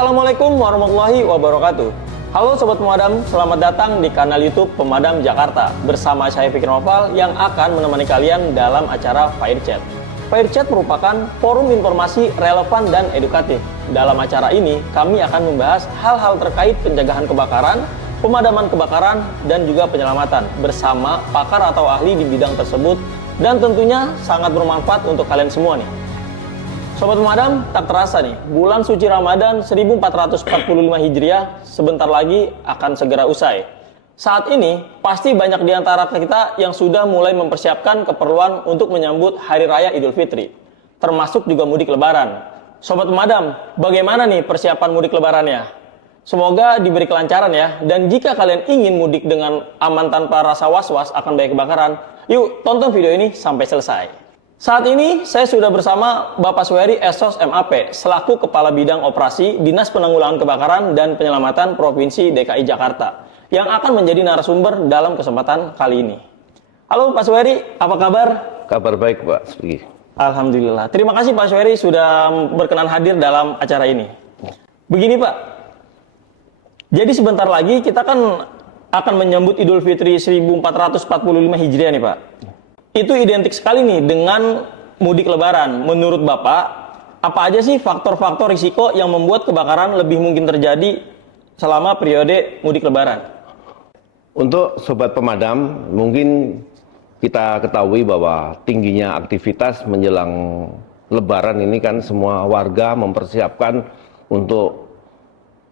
Assalamualaikum warahmatullahi wabarakatuh. Halo Sobat Pemadam, selamat datang di kanal YouTube Pemadam Jakarta bersama saya Fikri Noval yang akan menemani kalian dalam acara Fire Chat. Fire Chat merupakan forum informasi relevan dan edukatif. Dalam acara ini, kami akan membahas hal-hal terkait pencegahan kebakaran, pemadaman kebakaran, dan juga penyelamatan bersama pakar atau ahli di bidang tersebut dan tentunya sangat bermanfaat untuk kalian semua nih. Sobat Pemadam, tak terasa nih, bulan suci Ramadan 1445 Hijriah sebentar lagi akan segera usai. Saat ini, pasti banyak di antara kita yang sudah mulai mempersiapkan keperluan untuk menyambut Hari Raya Idul Fitri, termasuk juga mudik lebaran. Sobat Pemadam, bagaimana nih persiapan mudik lebarannya? Semoga diberi kelancaran ya, dan jika kalian ingin mudik dengan aman tanpa rasa was-was akan bahaya kebakaran, yuk tonton video ini sampai selesai. Saat ini saya sudah bersama Bapak Suheri Esos MAP selaku Kepala Bidang Operasi Dinas Penanggulangan Kebakaran dan Penyelamatan Provinsi DKI Jakarta yang akan menjadi narasumber dalam kesempatan kali ini. Halo Pak Suheri, apa kabar? Kabar baik Pak Sugi. Alhamdulillah. Terima kasih Pak Suheri sudah berkenan hadir dalam acara ini. Begini Pak, jadi sebentar lagi kita kan akan menyambut Idul Fitri 1445 Hijriah nih Pak. Itu identik sekali nih dengan mudik lebaran. Menurut Bapak, apa aja sih faktor-faktor risiko yang membuat kebakaran lebih mungkin terjadi selama periode mudik lebaran? Untuk Sobat Pemadam, mungkin kita ketahui bahwa tingginya aktivitas menjelang lebaran ini kan semua warga mempersiapkan untuk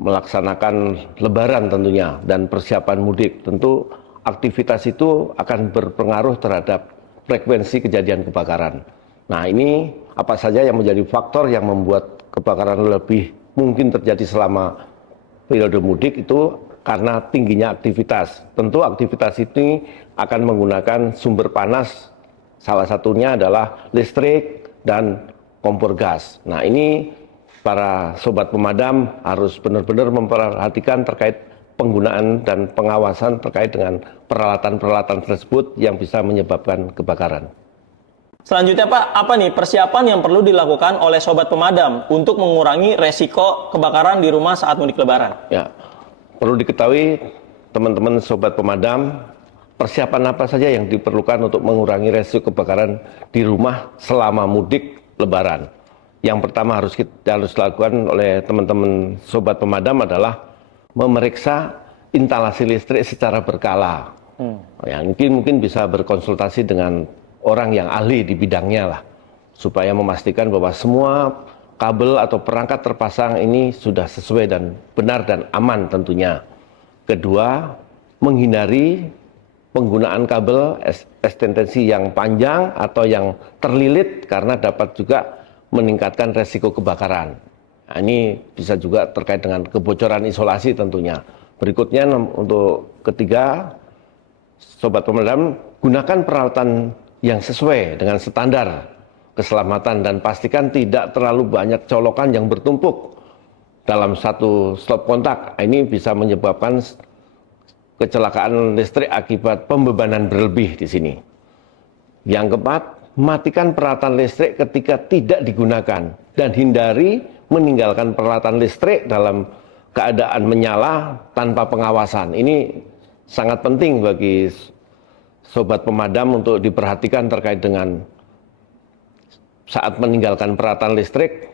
melaksanakan lebaran tentunya dan persiapan mudik. Tentu aktivitas itu akan berpengaruh terhadap frekuensi kejadian kebakaran. Nah, ini apa saja yang menjadi faktor yang membuat kebakaran lebih mungkin terjadi selama periode mudik itu karena tingginya aktivitas. Tentu aktivitas ini akan menggunakan sumber panas, salah satunya adalah listrik dan kompor gas. Nah, ini para sobat pemadam harus benar-benar memperhatikan terkait penggunaan dan pengawasan terkait dengan peralatan-peralatan tersebut yang bisa menyebabkan kebakaran. Selanjutnya Pak, apa nih persiapan yang perlu dilakukan oleh sobat pemadam untuk mengurangi resiko kebakaran di rumah saat mudik lebaran? Ya, perlu diketahui teman-teman sobat pemadam, persiapan apa saja yang diperlukan untuk mengurangi resiko kebakaran di rumah selama mudik lebaran. Yang pertama harus dilakukan oleh teman-teman sobat pemadam adalah memeriksa instalasi listrik secara berkala. Yang mungkin bisa berkonsultasi dengan orang yang ahli di bidangnya lah, supaya memastikan bahwa semua kabel atau perangkat terpasang ini sudah sesuai dan benar dan aman tentunya. Kedua, menghindari penggunaan kabel ekstensi yang panjang atau yang terlilit karena dapat juga meningkatkan resiko kebakaran. Nah, ini bisa juga terkait dengan kebocoran isolasi tentunya. Berikutnya untuk ketiga, sobat pemadam, gunakan peralatan yang sesuai dengan standar keselamatan dan pastikan tidak terlalu banyak colokan yang bertumpuk dalam satu stop kontak. Ini bisa menyebabkan kecelakaan listrik akibat pembebanan berlebih di sini. Yang keempat, matikan peralatan listrik ketika tidak digunakan dan hindari meninggalkan peralatan listrik dalam keadaan menyala tanpa pengawasan. Ini sangat penting bagi sobat pemadam untuk diperhatikan terkait dengan saat meninggalkan peralatan listrik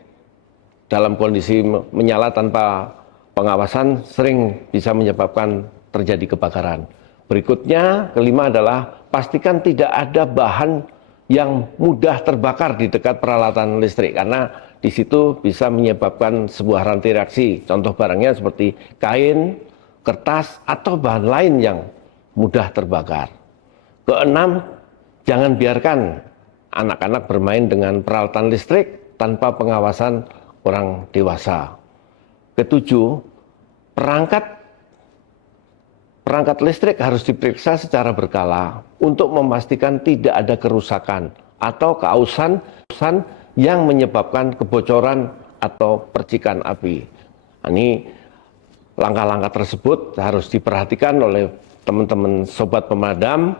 dalam kondisi menyala tanpa pengawasan sering bisa menyebabkan terjadi kebakaran. Berikutnya, kelima adalah pastikan tidak ada bahan yang mudah terbakar di dekat peralatan listrik karena di situ bisa menyebabkan sebuah rantai reaksi. Contoh barangnya seperti kain, kertas, atau bahan lain yang mudah terbakar. Keenam, jangan biarkan anak-anak bermain dengan peralatan listrik tanpa pengawasan orang dewasa. Ketujuh, perangkat listrik harus diperiksa secara berkala untuk memastikan tidak ada kerusakan atau keausan yang menyebabkan kebocoran atau percikan api. Ini langkah-langkah tersebut harus diperhatikan oleh teman-teman sobat pemadam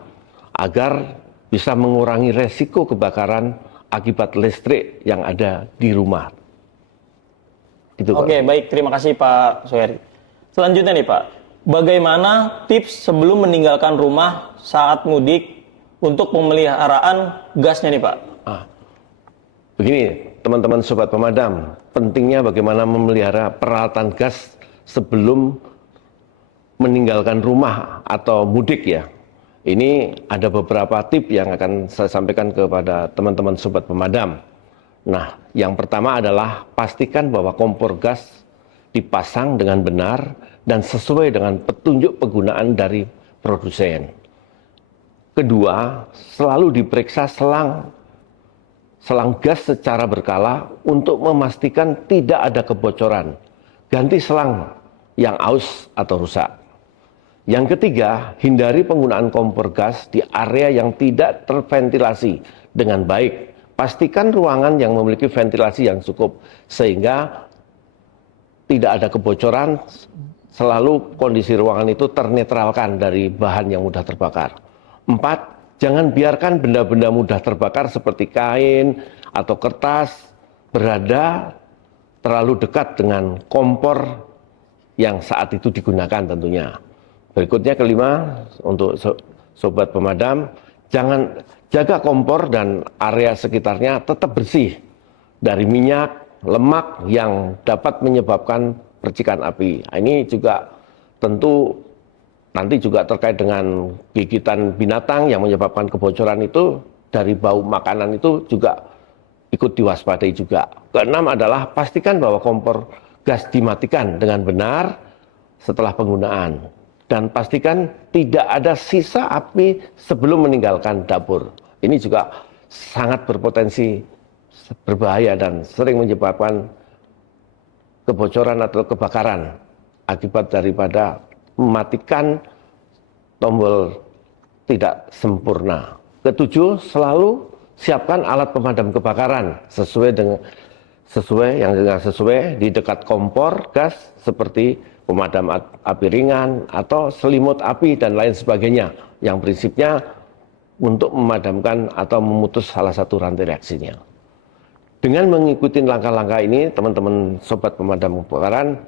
agar bisa mengurangi resiko kebakaran akibat listrik yang ada di rumah. Gitu, Oke, Pak. baik. Terima kasih Pak Suheri. Selanjutnya nih Pak, bagaimana tips sebelum meninggalkan rumah saat mudik untuk pemeliharaan gasnya nih Pak? Ah, begini, teman-teman sobat pemadam, pentingnya bagaimana memelihara peralatan gas sebelum meninggalkan rumah atau mudik ya. Ini ada beberapa tips yang akan saya sampaikan kepada teman-teman sobat pemadam. Nah, yang pertama adalah pastikan bahwa kompor gas dipasang dengan benar dan sesuai dengan petunjuk penggunaan dari produsen. Kedua, selalu diperiksa selang gas secara berkala untuk memastikan tidak ada kebocoran. Ganti selang yang aus atau rusak. Yang ketiga, hindari penggunaan kompor gas di area yang tidak terventilasi dengan baik. Pastikan ruangan yang memiliki ventilasi yang cukup sehingga tidak ada kebocoran, selalu kondisi ruangan itu ternetralkan dari bahan yang mudah terbakar. 4. Jangan biarkan benda-benda mudah terbakar seperti kain atau kertas berada terlalu dekat dengan kompor yang saat itu digunakan tentunya. Berikutnya kelima, untuk sobat pemadam, jangan jaga kompor dan area sekitarnya tetap bersih dari minyak, lemak yang dapat menyebabkan percikan api. Ini juga tentu nanti juga terkait dengan gigitan binatang yang menyebabkan kebocoran itu, dari bau makanan itu juga ikut diwaspadai juga. Keenam adalah pastikan bahwa kompor gas dimatikan dengan benar setelah penggunaan. Dan pastikan tidak ada sisa api sebelum meninggalkan dapur. Ini juga sangat berpotensi berbahaya dan sering menyebabkan kebocoran atau kebakaran akibat daripada mematikan tombol tidak sempurna. Ketujuh, selalu siapkan alat pemadam kebakaran sesuai di dekat kompor gas seperti pemadam api ringan atau selimut api dan lain sebagainya, yang prinsipnya untuk memadamkan atau memutus salah satu rantai reaksinya. Dengan mengikuti langkah-langkah ini, teman-teman sobat pemadam kebakaran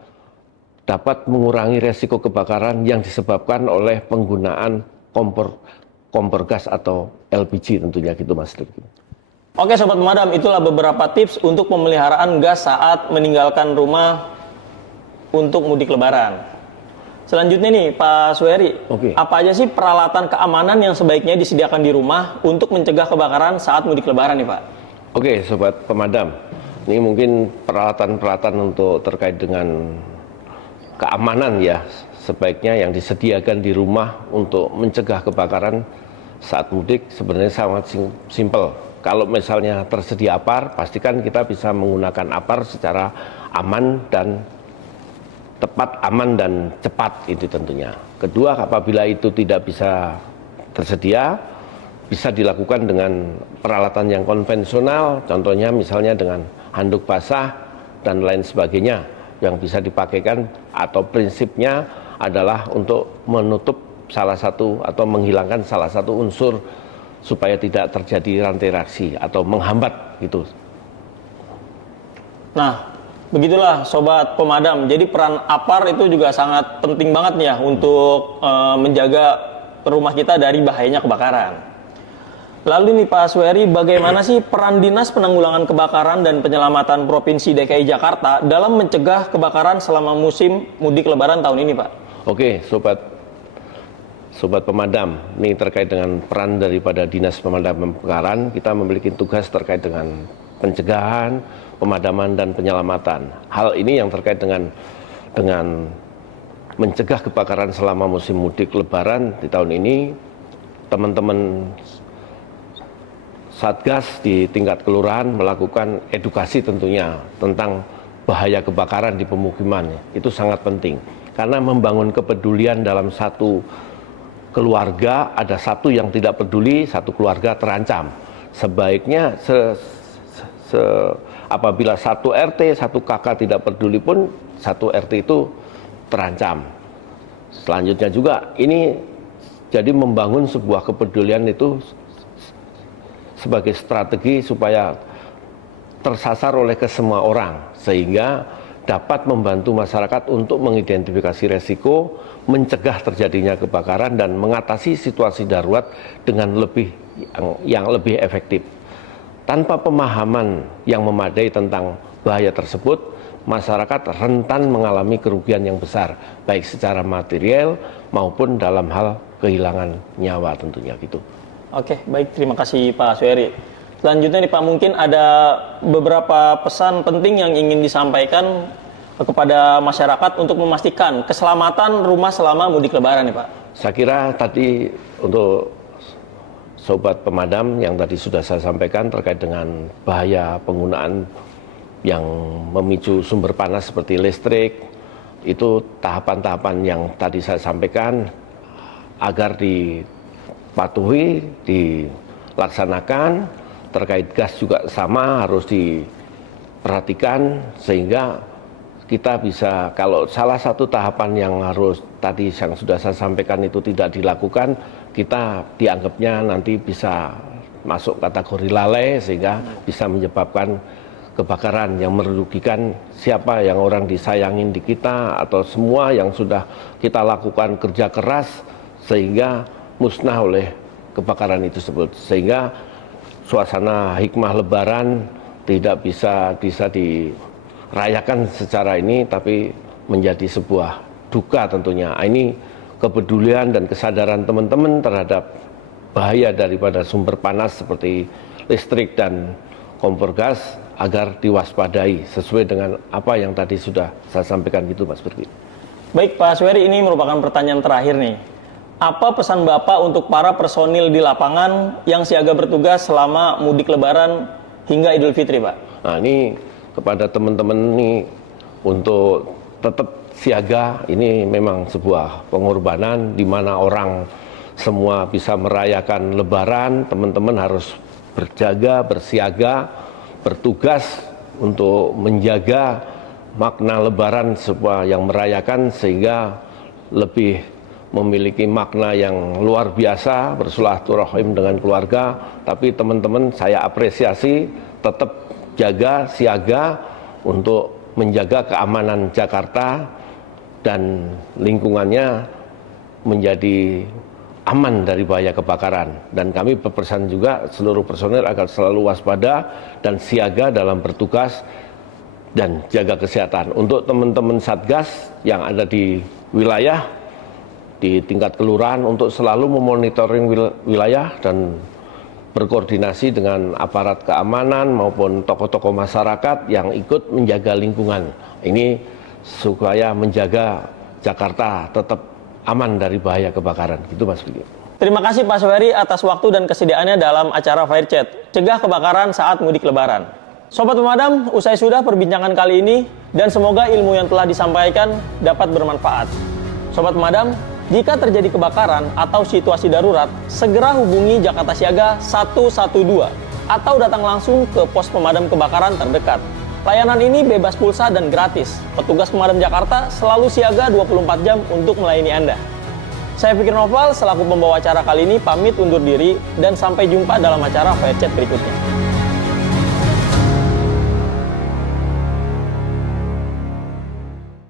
dapat mengurangi resiko kebakaran yang disebabkan oleh penggunaan kompor gas atau LPG tentunya, gitu Mas Rifki. Oke sobat pemadam, itulah beberapa tips untuk pemeliharaan gas saat meninggalkan rumah untuk mudik lebaran. Selanjutnya nih Pak Suheri, apa aja sih peralatan keamanan yang sebaiknya disediakan di rumah untuk mencegah kebakaran saat mudik lebaran nih Pak? Oke sobat pemadam, ini mungkin peralatan-peralatan untuk terkait dengan keamanan ya, sebaiknya yang disediakan di rumah untuk mencegah kebakaran saat mudik sebenarnya sangat simpel. Kalau misalnya tersedia APAR, pastikan kita bisa menggunakan APAR secara aman dan tepat, aman dan cepat itu tentunya. Kedua, apabila itu tidak bisa tersedia, bisa dilakukan dengan peralatan yang konvensional, contohnya misalnya dengan handuk basah dan lain sebagainya yang bisa dipakaikan, atau prinsipnya adalah untuk menutup salah satu atau menghilangkan salah satu unsur supaya tidak terjadi rantai reaksi atau menghambat gitu. Nah, begitulah sobat pemadam. Jadi peran APAR itu juga sangat penting banget nih ya untuk menjaga rumah kita dari bahayanya kebakaran. Lalu nih Pak Suheri, bagaimana sih peran Dinas Penanggulangan Kebakaran dan Penyelamatan Provinsi DKI Jakarta dalam mencegah kebakaran selama musim mudik lebaran tahun ini Pak? Oke, sobat pemadam, ini terkait dengan peran daripada Dinas Pemadam Kebakaran, kita memiliki tugas terkait dengan pencegahan, pemadaman dan penyelamatan. Hal ini yang terkait dengan mencegah kebakaran selama musim mudik lebaran di tahun ini, teman-teman Satgas di tingkat kelurahan melakukan edukasi tentunya tentang bahaya kebakaran di pemukiman. Itu sangat penting karena membangun kepedulian dalam satu keluarga, ada satu yang tidak peduli, satu keluarga terancam. Sebaiknya apabila satu RT, satu kakak tidak peduli pun satu RT itu terancam. Selanjutnya juga ini jadi membangun sebuah kepedulian itu sebagai strategi supaya tersasar oleh kesemua orang, sehingga dapat membantu masyarakat untuk mengidentifikasi resiko, mencegah terjadinya kebakaran, dan mengatasi situasi darurat dengan yang lebih efektif. Tanpa pemahaman yang memadai tentang bahaya tersebut, masyarakat rentan mengalami kerugian yang besar, baik secara material maupun dalam hal kehilangan nyawa tentunya gitu. Oke, baik, terima kasih Pak Sueri. Selanjutnya nih Pak, mungkin ada beberapa pesan penting yang ingin disampaikan kepada masyarakat untuk memastikan keselamatan rumah selama mudik lebaran nih Pak. Saya kira tadi untuk sobat pemadam yang tadi sudah saya sampaikan terkait dengan bahaya penggunaan yang memicu sumber panas seperti listrik, itu tahapan-tahapan yang tadi saya sampaikan agar dipatuhi, dilaksanakan. Terkait gas juga sama, harus diperhatikan sehingga kita bisa, kalau salah satu tahapan yang harus tadi yang sudah saya sampaikan itu tidak dilakukan, kita dianggapnya nanti bisa masuk kategori lalai sehingga bisa menyebabkan kebakaran yang merugikan siapa yang orang disayangin di kita atau semua yang sudah kita lakukan kerja keras sehingga musnah oleh kebakaran itu tersebut. Sehingga suasana hikmah lebaran tidak bisa dirayakan secara ini, tapi menjadi sebuah duka tentunya. Ini kepedulian dan kesadaran teman-teman terhadap bahaya daripada sumber panas seperti listrik dan kompor gas agar diwaspadai sesuai dengan apa yang tadi sudah saya sampaikan gitu Mas Berki. Baik Pak Sueri, ini merupakan pertanyaan terakhir nih. Apa pesan Bapak untuk para personil di lapangan yang siaga bertugas selama mudik lebaran hingga Idul Fitri, Pak? Nah, ini kepada teman-teman ini untuk tetap siaga, ini memang sebuah pengorbanan di mana orang semua bisa merayakan lebaran, teman-teman harus berjaga, bersiaga, bertugas untuk menjaga makna lebaran sebuah yang merayakan sehingga lebih memiliki makna yang luar biasa, bersilaturahim dengan keluarga. Tapi teman-teman saya apresiasi, tetap jaga, siaga untuk menjaga keamanan Jakarta dan lingkungannya menjadi aman dari bahaya kebakaran. Dan kami berpesan juga seluruh personel agar selalu waspada dan siaga dalam bertugas dan jaga kesehatan. Untuk teman-teman Satgas yang ada di wilayah, di tingkat kelurahan untuk selalu memonitoring wilayah dan berkoordinasi dengan aparat keamanan maupun tokoh-tokoh masyarakat yang ikut menjaga lingkungan. Ini supaya menjaga Jakarta tetap aman dari bahaya kebakaran. Gitu Mas Vicky. Terima kasih Pak Sueri atas waktu dan kesediaannya dalam acara Fire Chat, cegah kebakaran saat mudik lebaran. Sobat Pemadam, usai sudah perbincangan kali ini dan semoga ilmu yang telah disampaikan dapat bermanfaat. Sobat Pemadam, jika terjadi kebakaran atau situasi darurat, segera hubungi Jakarta Siaga 112 atau datang langsung ke pos pemadam kebakaran terdekat. Layanan ini bebas pulsa dan gratis. Petugas pemadam Jakarta selalu siaga 24 jam untuk melayani Anda. Saya Fikri Noval selaku pembawa acara kali ini pamit undur diri dan sampai jumpa dalam acara Fire Chat berikutnya.